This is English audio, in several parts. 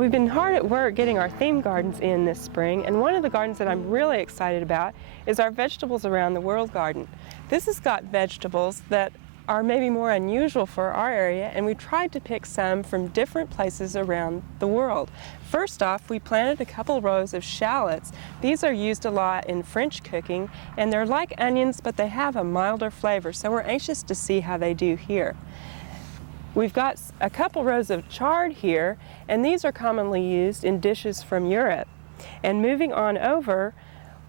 Well, we've been hard at work getting our theme gardens in this spring, and one of the gardens that I'm really excited about is our Vegetables Around the World garden. This has got vegetables that are maybe more unusual for our area, and we tried to pick some from different places around the world. First off, we planted a couple rows of shallots. These are used a lot in French cooking, and they're like onions, but they have a milder flavor, so we're anxious to see how they do here. We've got a couple rows of chard here, and these are commonly used in dishes from Europe. And moving on over,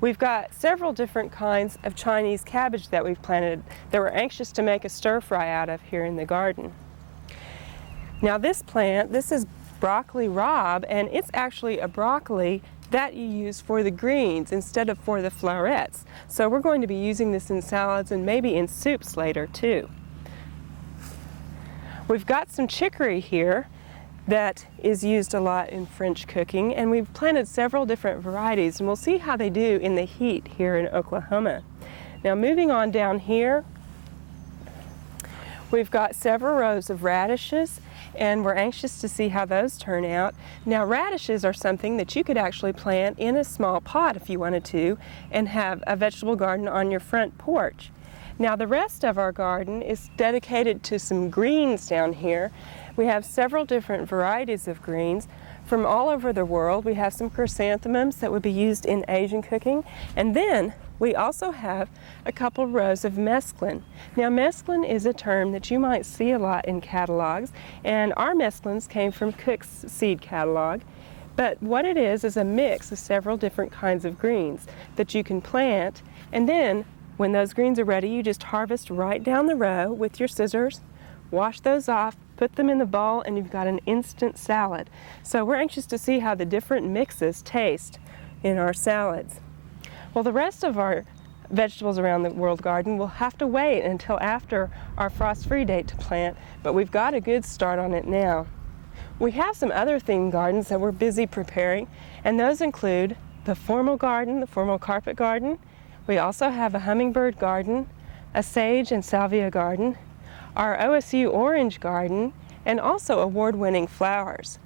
we've got several different kinds of Chinese cabbage that we've planted that we're anxious to make a stir-fry out of here in the garden. Now this plant, this is broccoli rabe, and it's actually a broccoli that you use for the greens instead of for the florets. So we're going to be using this in salads and maybe in soups later too. We've got some chicory here that is used a lot in French cooking, and we've planted several different varieties, and we'll see how they do in the heat here in Oklahoma. Now moving on down here, we've got several rows of radishes, and we're anxious to see how those turn out. Now radishes are something that you could actually plant in a small pot if you wanted to, and have a vegetable garden on your front porch. Now the rest of our garden is dedicated to some greens down here. We have several different varieties of greens from all over the world. We have some chrysanthemums that would be used in Asian cooking, and then we also have a couple rows of mesclun. Now mesclun is a term that you might see a lot in catalogs, and our mescluns came from Cook's seed catalog. But what it is a mix of several different kinds of greens that you can plant, and then when those greens are ready, you just harvest right down the row with your scissors, wash those off, put them in the bowl, and you've got an instant salad. So we're anxious to see how the different mixes taste in our salads. Well, the rest of our Vegetables Around the World garden will have to wait until after our frost-free date to plant, but we've got a good start on it now. We have some other themed gardens that we're busy preparing, and those include the formal garden, the formal carpet garden. We also have a hummingbird garden, a sage and salvia garden, our OSU orange garden, and also award-winning flowers.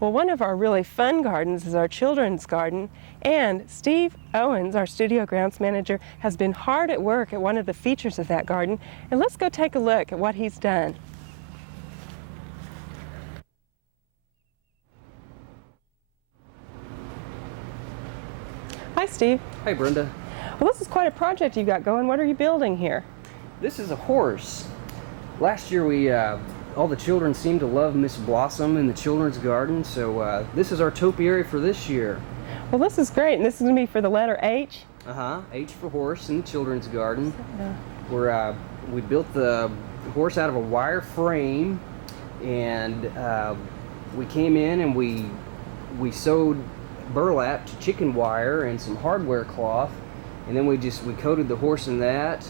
Well, one of our really fun gardens is our children's garden, and Steve Owens, our studio grounds manager, has been hard at work at one of the features of that garden, and let's go take a look at what he's done. Hi, Steve. Hi, Brenda. Well, this is quite a project you've got going. What are you building here? This is a horse. Last year all the children seemed to love Miss Blossom in the children's garden, so this is our topiary for this year. Well, this is great, and this is going to be for the letter H? H for horse in the children's garden. We built the horse out of a wire frame, and we came in and we sewed burlap to chicken wire and some hardware cloth, and then we coated the horse in that.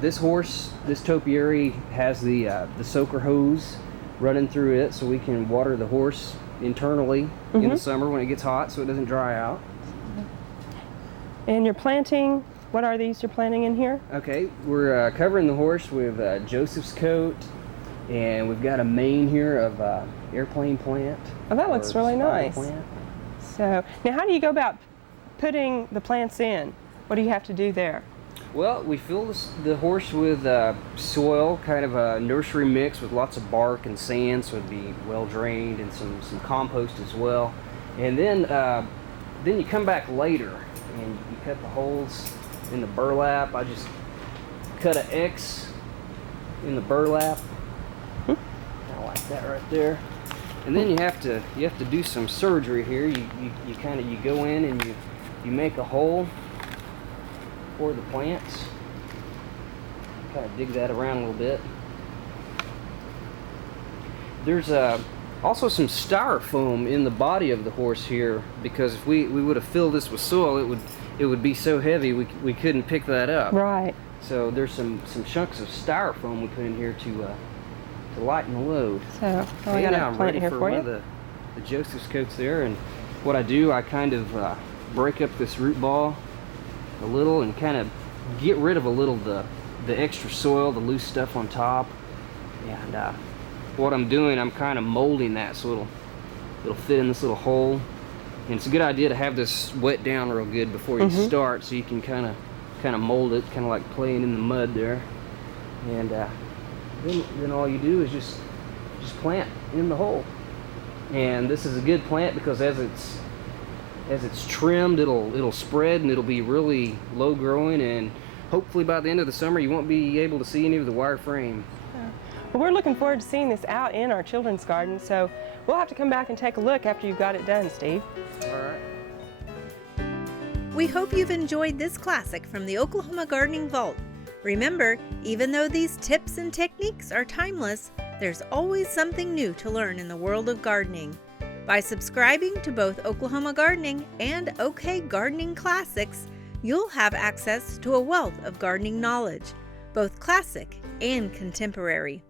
This topiary has the soaker hose running through it, so we can water the horse internally in the summer when it gets hot, so it doesn't dry out. And you're planting, what are these you're planting in here? Okay, we're covering the horse with Joseph's coat, and we've got a mane here of airplane plant. Oh, that looks really nice. Plant. So, now how do you go about putting the plants in? What do you have to do there? Well, we fill the horse with soil, kind of a nursery mix with lots of bark and sand, so it'd be well drained, and some compost as well. And then you come back later and you cut the holes in the burlap. I just cut an X in the burlap. I like that right there. And then you have to do some surgery here. You go in and you make a hole for the plants. Kind of dig that around a little bit. There's also some styrofoam in the body of the horse here, because if we would have filled this with soil, it would be so heavy we couldn't pick that up. Right. So there's some chunks of styrofoam we put in here to lighten the load. So I got a plant here for you. The Joseph's coats there, and what I do, I kind of break up this root ball a little and kind of get rid of a little of the extra soil, the loose stuff on top. And what I'm doing, I'm kind of molding that so it'll fit in this little hole. And it's a good idea to have this wet down real good before you start, so you can kind of mold it, kind of like playing in the mud there. And then all you do is just plant in the hole. And this is a good plant because as it's trimmed, it'll spread and it'll be really low growing, and hopefully by the end of the summer you won't be able to see any of the wire frame. Well, we're looking forward to seeing this out in our children's garden, so we'll have to come back and take a look after you've got it done, Steve. All right. We hope you've enjoyed this classic from the Oklahoma Gardening Vault. Remember, even though these tips and techniques are timeless, there's always something new to learn in the world of gardening. By subscribing to both Oklahoma Gardening and OK Gardening Classics, you'll have access to a wealth of gardening knowledge, both classic and contemporary.